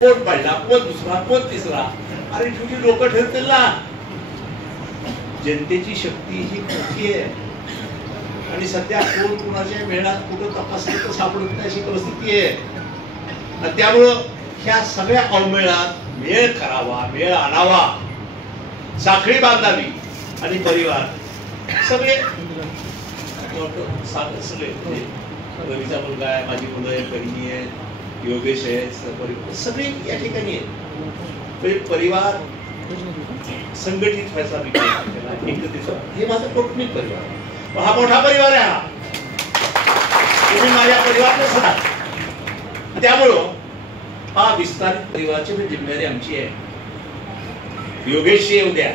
कोण पहिला, कोण दुसरा, कोण तिसरा, अरे तुझी लोक ठरतील ना. जनतेची शक्ती ही मोठी आहे आणि सध्या कोण कुणाच्या मेळात कुठं तपासलं तर सापडत नाही अशी परिस्थिती आहे. त्यामुळं ह्या सगळ्या अवमेळात मेळ करावा, मेळ आणावा, साखळी बांधावी आणि परिवार सगळे सगळे रवीचा मुलगा आहे, माझी मुलं आहे, बहिणी आहे, योगेश आहे, सगळे या ठिकाणी आहेत. परिवार संघटित व्हायचा विचार एकत्रित, हे माझं कौटुंबिक परिवार, हा मोठा परिवार आहे. हा तुम्ही माझ्या परिवारातच आहात. त्यामुळं हा विस्तारित परिवाराची जिम्मेदारी आमची आहे. योगेश येऊ द्या.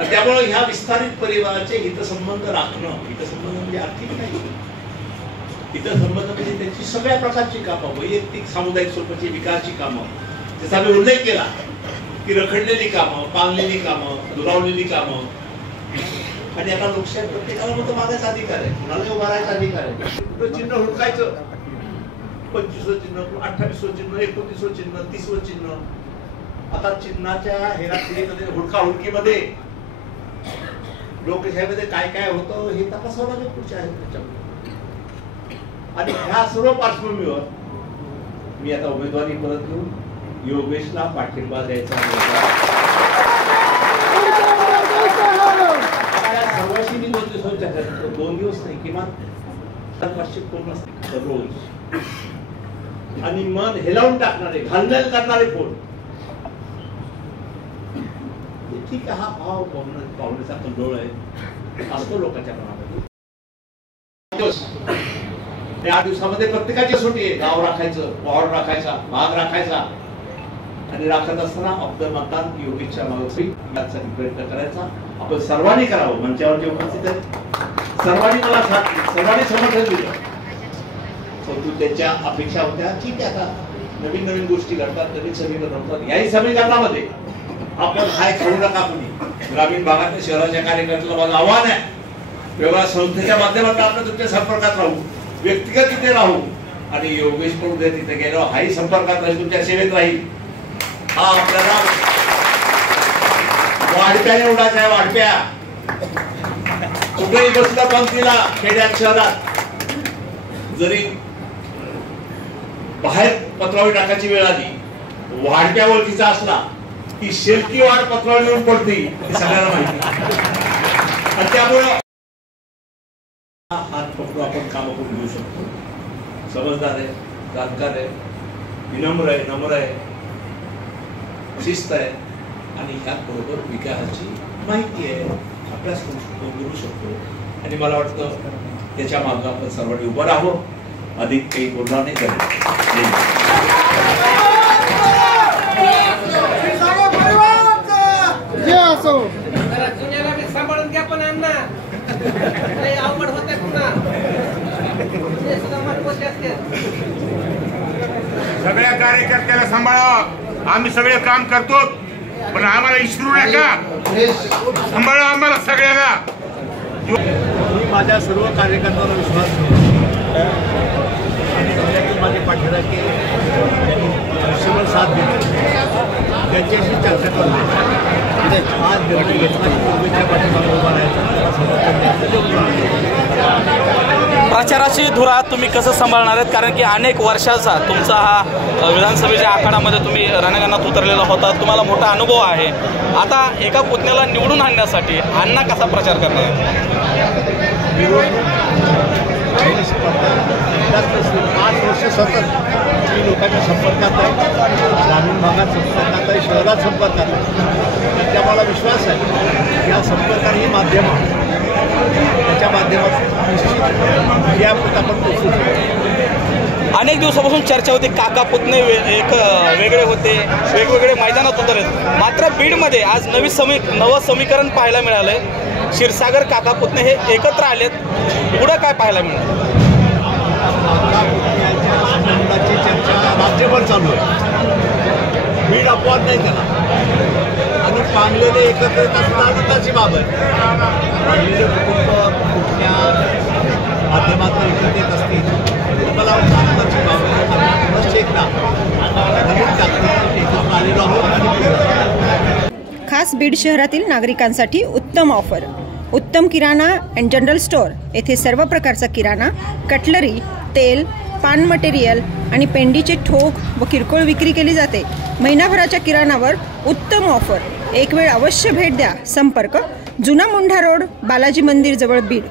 त्यामुळे ह्या विस्तारित परिवाराचे हितसंबंध राखणं, हितसंबंध म्हणजे आर्थिक नाही, हितसंबंध म्हणजे त्यांची सगळ्या प्रकारची कामं, वैयक्तिक सामुदायिक स्वरूपाची विकासाची कामं, जसा मी उल्लेख केला की रखडलेली कामं, पांगलेली कामं, दुरावलेली कामं. आणि आता लोकशाही प्रत्येकाला मत मागायचा अधिकार आहे, कुणाला उभा राहायचा अधिकार आहे. चिन्ह हुडकायचं, 25वं चिन्ह, 28वं चिन्ह, 29वं चिन्ह, 30वं चिन्ह. आता चिन्हाच्या हेराफेरीमध्ये, हुडका हुडकीमध्ये लोकशाहीमध्ये काय काय होतं हे तपासावं लागेल पुढच्या त्याच्यामध्ये. आणि ह्या सर्व पार्श्वभूमीवर मी आता उमेदवारी परत घेऊन योगेशला पाठिंबा द्यायचा. सर्वांशी मी 2 दिवसांच्या 2 दिवस नाही, किमान 500 फोन असते रोज. आणि मन हेलावून टाकणारे, घालमेल करणारे फोन. ठीक आहे, हा भाव पाहुण्याचा कंट्रोल आहे, असतो लोकांच्या मनामध्ये. 8 दिवसामध्ये प्रत्येकाची सुट्टी आहे. गाव राखायचं, वावर राखायचा, भाग राखायचा. आणि राखत असताना आपलं मतदान योगेशच्या मागे यासाठी प्रयत्न करायचा. आपण सर्वांनी करावं. मंचावर जे उपस्थित आहेत सर्वांनी मला साथ दिली, सर्वांनी समर्थन दिलं. परंतु त्यांच्या अपेक्षा होत्या, ठीक आहे आता नवीन नवीन गोष्टी घडतात, नवीन समीकरण होतात. याही समीकरणामध्ये आपण काय खाऊ नका कुणी. ग्रामीण भागातल्या शहराच्या कार्यकर्त्याला माझं आव्हान आहे, व्यवहार संस्थेच्या माध्यमातून आपण तुमच्या संपर्कात राहू, व्यक्तिगत तिथे राहू. आणि योगेश पण उद्या तिथे गेल्यावर हाही संपर्कात राहील, तुमच्या सेवेत राहील. हा आपल्याला वाढप्याने उडायचा आहे. वाढप्या कुठेही बसला पंक्तीला, खेड्यात शहरात जरी बाहेर पत्रावळी टाकायची वेळ आली, वाढप्या ओळखीचा असला की शेलकी वाढ पत्रावळी येऊन पडते, सगळ्यांना माहिती. आणि त्यामुळं हात पकडून आपण काम करून घेऊ शकतो. समजदार आहे, जाणकार आहे, विनम्र आहे, नम्र आहे, शिस्त आहे. आणि ह्यात बरोबर विकासाची माहिती आहे, अभ्यास करू शकतो. आणि मला वाटतं त्याच्या मागे आपण सर्वांनी उभं राहावं. अधिक काही बोलणार नाही सांभाळून घ्या. पण अण्णा अवघड होत सगळ्या कार्यकर्त्याला सांभाळा. आम्ही सगळे काम करतो, पण आम्हाला विसरू नका. सांभाळा आम्हाला सगळ्यांना. मी माझ्या सर्व कार्यकर्त्यांना विश्वास माझे पाठीराखे आयुष्यभर साथ दिली, त्यांच्याशी चर्चा करतो. आज निर्णय घेतला की पूर्वीच्या पाठीमागे उभा प्रचाराची धुरा तुम्ही कसं सांभाळणार आहेत? कारण की अनेक वर्षाचा तुमचा हा विधानसभेच्या आखाड्यामध्ये तुम्ही रणगाणात उतरलेला होता, तुम्हाला मोठा अनुभव आहे. आता एका पुतण्याला निवडून आणण्यासाठी अण्णा कसा प्रचार करणार आहेत? 5 वर्ष सतत मी लोकांच्या संपर्कात आहे, ग्रामीण भागात संपर्कात आहे, शहरात संपर्कात आहे. त्या मला विश्वास आहे या संपर्काने माध्यम, त्याच्या माध्यमातून या आपण पोचू शकतो. अनेक दिवसापासून चर्चा होती, काका पुतणे एक वेगळे होते, वेगवेगळे मैदानात उतरत. मात्र बीडमध्ये आज नवं समीकरण पाहायला मिळालंय. क्षीरसागर काका पुतणे हे एकत्र आलेत. पुढं काय पाहायला मिळालं? आनंदाची चर्चा राज्यभर चालू आहे. बीड अपवाद नाही त्याला. आणि पांगलेले एकत्रित असणं आनंदाची बाब आहे. पांगलेले कुटुंब कुठल्या माध्यमातून एकत्रित असतील, मला आनंदाची बाब आहे. एकदा खास बीड शहरातील नागरिकांसाठी उत्तम ऑफर. उत्तम किराणा अँड जनरल स्टोअर येथे सर्व प्रकारचा किराणा, कटलरी, तेल, पान मटेरियल आणि पेंडीचे ठोक व किरकोळ विक्री केली जाते. महिनाभराच्या किराणावर उत्तम ऑफर. एक वेळ अवश्य भेट द्या. संपर्क जुना मुंढा रोड, बालाजी मंदिर जवळ बीड.